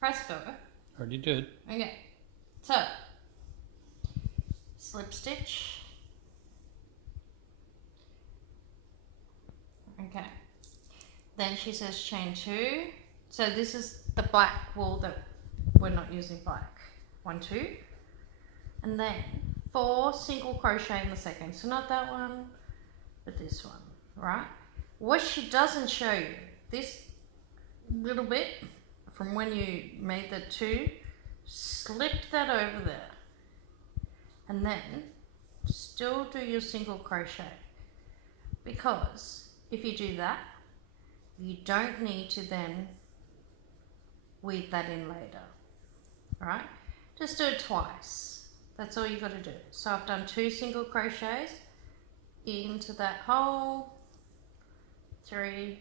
Press go. Already did. Okay, so slip stitch. Okay, then she says chain 2. So this is the black wool that we're not using black. 1, 2, and then 4 single crochet in the second. So not that one, but this one, right? What she doesn't show you, this little bit from when you made the 2, slip that over there, and then still do your single crochet, because if you do that, you don't need to then weave that in later, right? Just do it twice. That's all you got to do. So I've done 2 single crochets into that hole, 3.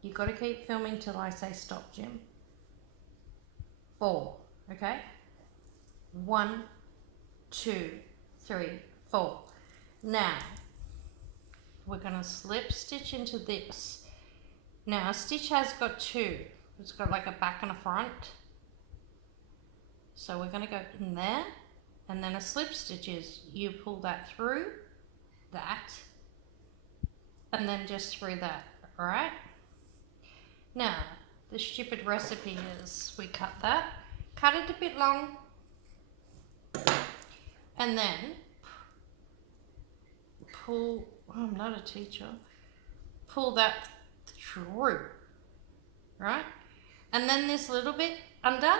You've got to keep filming till I say stop, Jim. 4, okay? 1, 2, 3, 4. Now, we're going to slip stitch into this. Now, a stitch has got 2. It's got like a back and a front. So we're going to go in there, and then a slip stitch is you pull that through that, and then just through that, all right? Now, the stupid recipe is we cut it a bit long, and then pull, I'm not a teacher, pull that through, right? And then this little bit under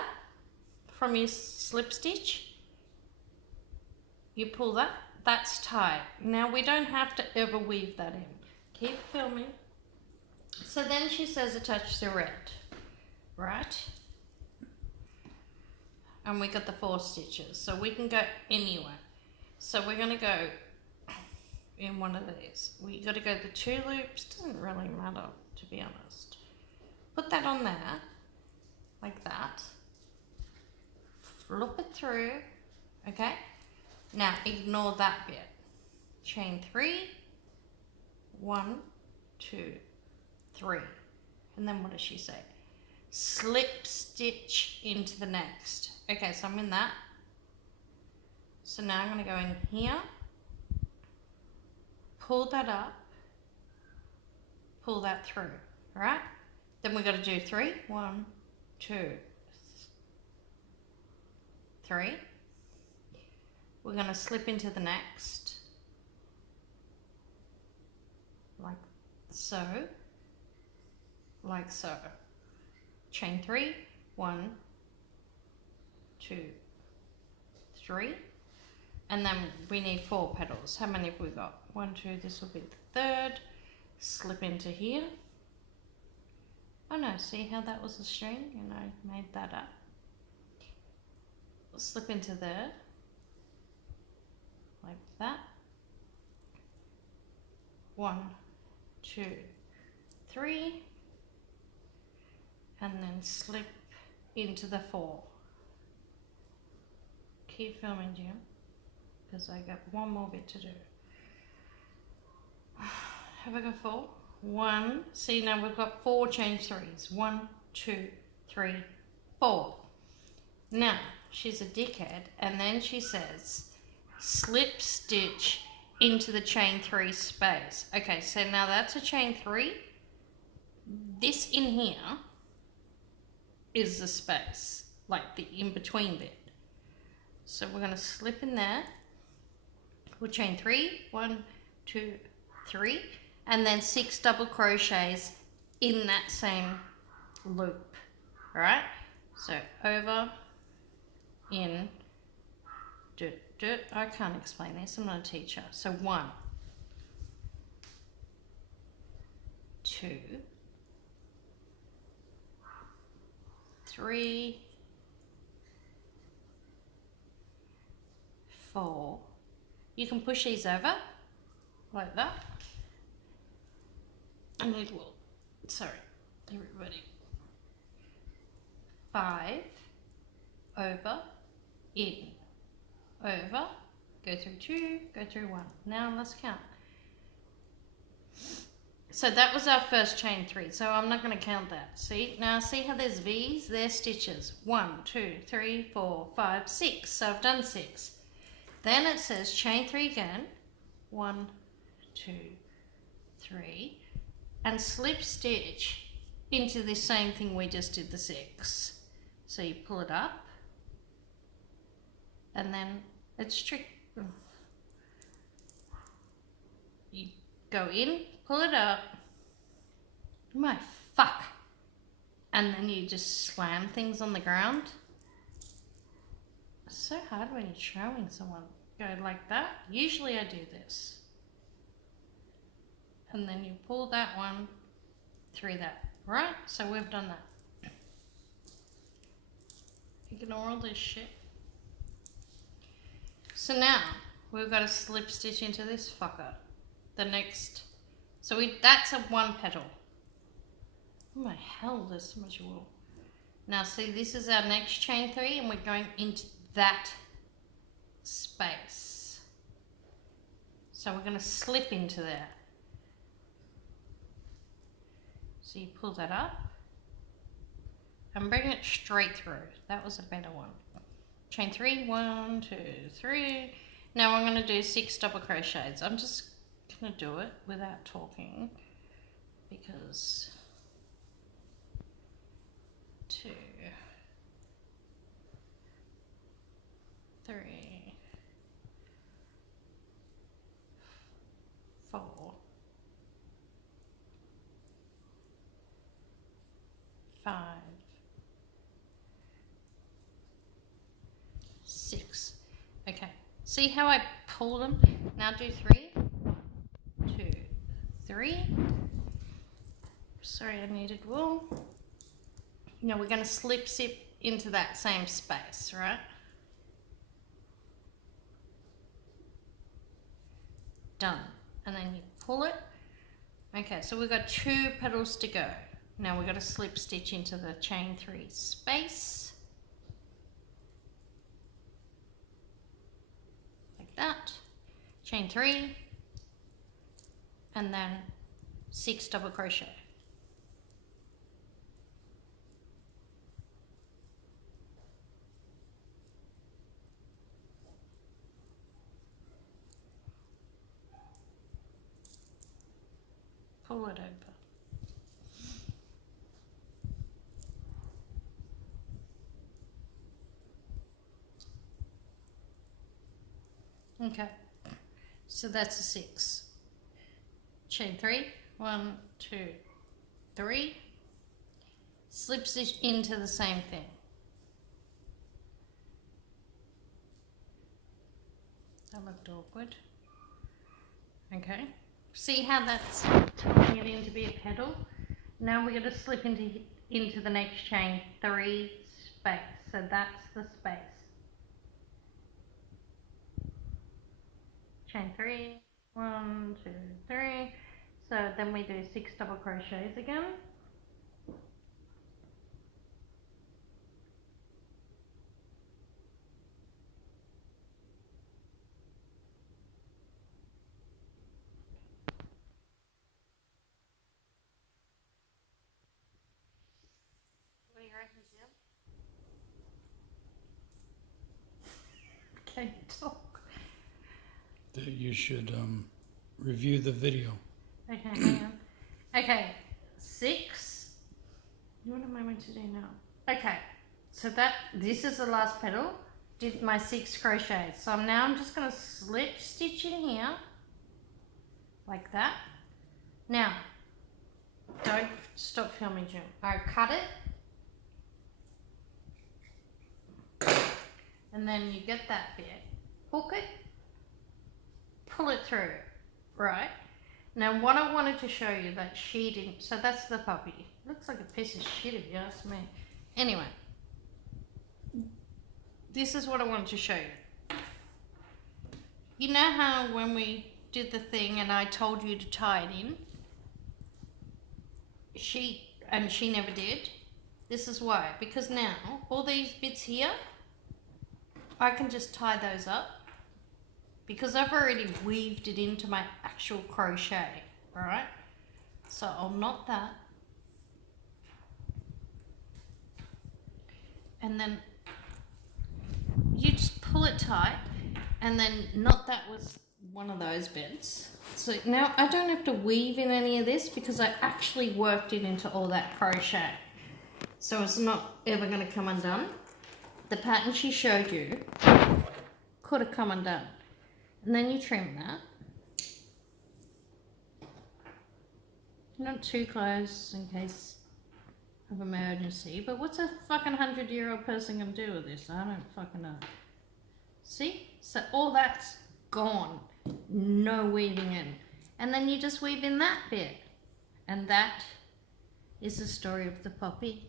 from your slip stitch, you pull that, that's tight. Now we don't have to ever weave that in. Keep filming. So then she says attach the red, right? And we got the 4 stitches, so we can go anywhere. So we're gonna go in one of these. We gotta go the 2 loops, doesn't really matter to be honest. Put that on there, like that. Flip it through, okay? Now ignore that bit. Chain 3, 1, 2, 3. And then what does she say? Slip stitch into the next. Okay, so I'm in that. So now I'm going to go in here, pull that up, pull that through, all right? Then we've got to do 3, 1, 2, 3. We're going to slip into the next, like so, like so. Chain 3, 1, 2, 3, and then we need 4 petals. How many have we got? 1, 2, this will be the 3rd. Slip into here. Oh no, see how that was a string and I made that up. Slip into there, like that. 1, 2, 3, and then slip into the 4. Keep filming, Jim, because I got one more bit to do. Have I got 4? 1. See, now we've got 4 chain 3s. 1, 2, 3, 4. Now she's a dickhead, and then she says slip stitch into the chain 3 space. Okay, so now that's a chain 3. This in here is the space, like the in between bit. So we're going to slip in there. We'll chain 3, 1, 2, 3, and then 6 double crochets in that same loop. All right, so over, in, I can't explain this, I'm not a teacher. So 1, 2, 3, 4. You can push these over like that. I need wool. Sorry, everybody. 5, over, in, over, go through 2, go through 1. Now let's count. So that was our first chain 3. So I'm not going to count that. See? Now see how there's V's? They're stitches. 1, 2, 3, 4, 5, 6. So I've done 6. Then it says chain 3 again. 1, 2, 3. And slip stitch into this same thing we just did the 6. So you pull it up. And then it's tricky. You go in, pull it up. My fuck. And then you just slam things on the ground. It's so hard when you're showing someone. Go like that. Usually I do this. And then you pull that one through that. Right? So we've done that. Ignore all this shit. So now we've got to slip stitch into this fucker. The next, so that's a 1 petal. Oh my hell, there's so much wool. Now see, this is our next chain 3 and we're going into that space. So we're going to slip into there. So you pull that up and bring it straight through. That was a better one. Chain 3, 1, 2, 3. Now I'm going to do 6 double crochets. I'm just going to do it without talking because 2, 3, 4, 5, 6. Okay, see how I pull them? Now do 3. 1, 2, 3. Sorry, I needed wool. Now we're going to slip into that same space, right? Done. And then you pull it. Okay, so we've got 2 petals to go. Now we've got to slip stitch into the chain 3 space. Like that. Chain 3. And then 6 double crochet. Pull it over. Okay, so that's a 6. Chain 3, 1, 2, 3. Slip stitch into the same thing. That looked awkward. Okay. See how that's turning it into be a petal? Now we're going to slip into the next chain 3 space. So that's the space. Chain 3, 1, 2, 3. So then we do 6 double crochets again. Okay, talk. That you should review the video. Okay, hang on. Okay, 6. What am I meant to do now? Okay, so this is the last petal. Did my 6 crochets. So I'm just going to slip stitch in here, like that. Now, don't stop filming, Jim. I cut it. And then you get that bit, hook it, pull it through, right? Now what I wanted to show you that she didn't, so that's the puppy. Looks like a piece of shit if you ask me. Anyway, this is what I wanted to show you. You know how when we did the thing and I told you to tie it in? She never did. This is why, because now all these bits here, I can just tie those up because I've already weaved it into my actual crochet, alright? So I'll knot that. And then you just pull it tight and then knot that with one of those bits. So now I don't have to weave in any of this because I actually worked it into all that crochet. So it's not ever going to come undone. The pattern she showed you could have come undone. And then you trim that. Not too close in case of emergency, but what's a fucking 100-year-old person gonna do with this? I don't fucking know. See? So all that's gone. No weaving in. And then you just weave in that bit. And that is the story of the poppy.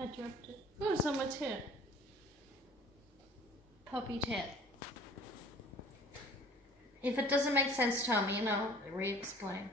I dropped it. Oh, it's on my tip. Poppy tip. If it doesn't make sense, tell me and I'll re-explain.